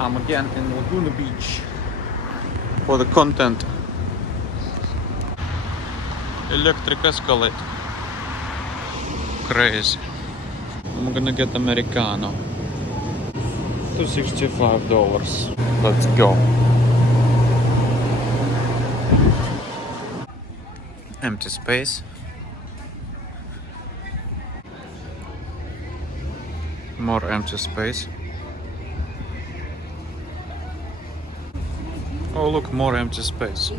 I'm again in Laguna Beach for the content. Electric Escalade. Crazy. I'm gonna get Americano. $265. Let's go. Empty space. More empty space. Oh look, more empty space.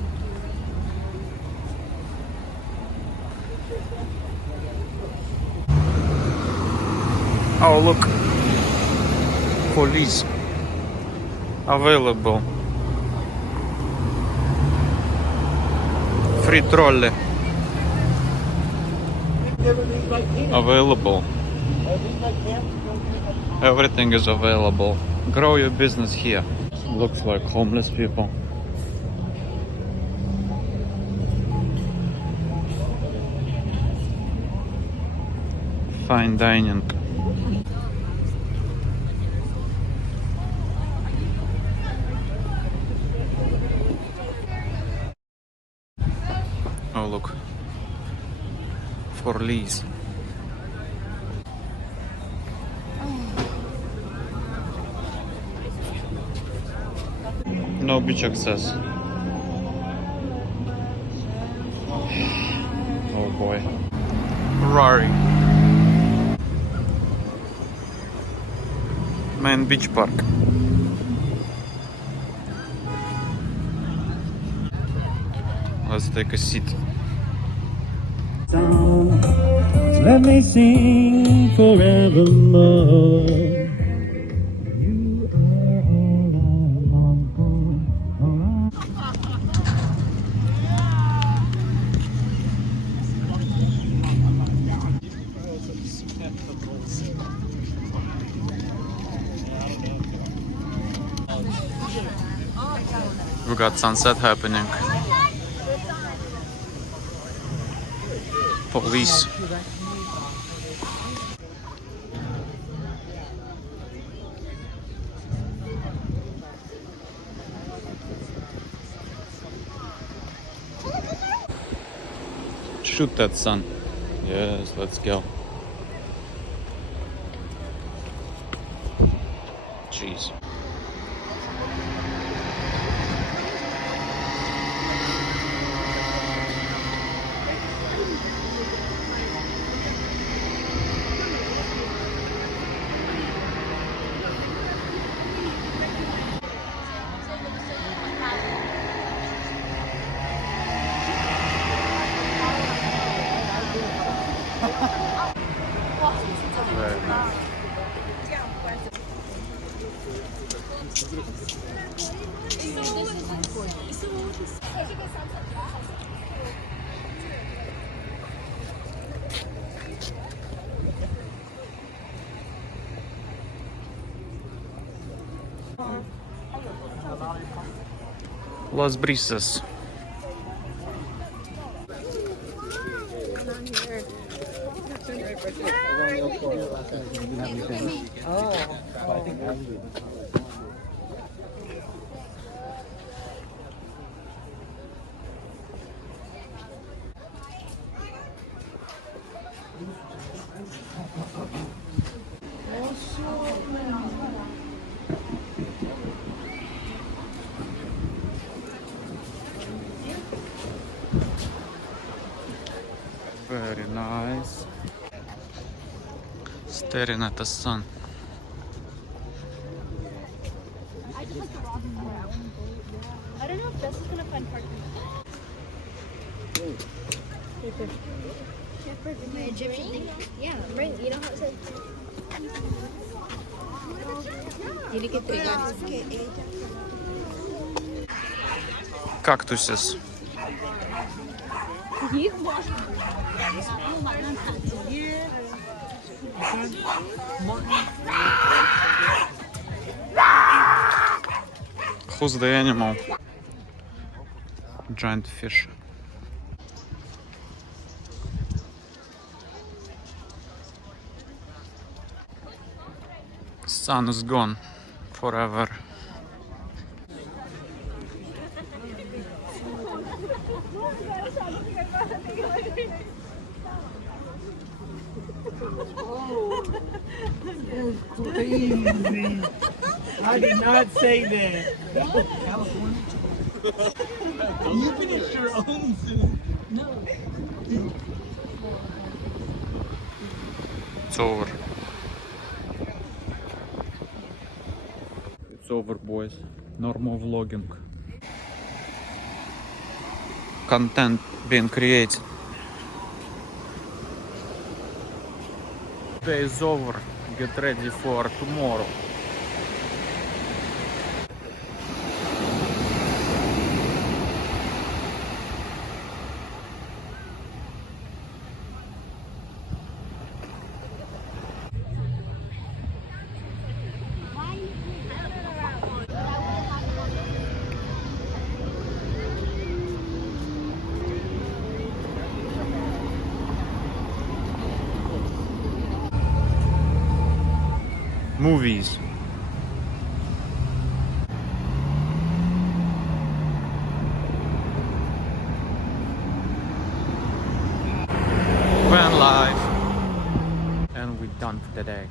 Oh look, police available. Free trolley available. Everything is available. Grow your business here. Looks like homeless people. Fine dining. Oh look, for lease. No beach access. Oh boy. Ferrari. Main beach park. Let's take a seat. Let me sing forevermore. You are all I long for. We got sunset happening. Police. Shoot that sun. Yes, let's go. Jeez. Very nice. Las Brisas. Very nice. Staring at the sun. I don't know if this is gonna find parking. My Egyptian thing? Yeah, right. You know how it says. Tiene que pegar. Cactuses. Who's the animal? Giant fish. Sun is gone forever. Crazy. I did not say that. California. You finish your own soon. It's over. It's over, boys. Normal vlogging. Content being created. Day is over. Get ready for tomorrow. Movies. Van life. And we're done for the day.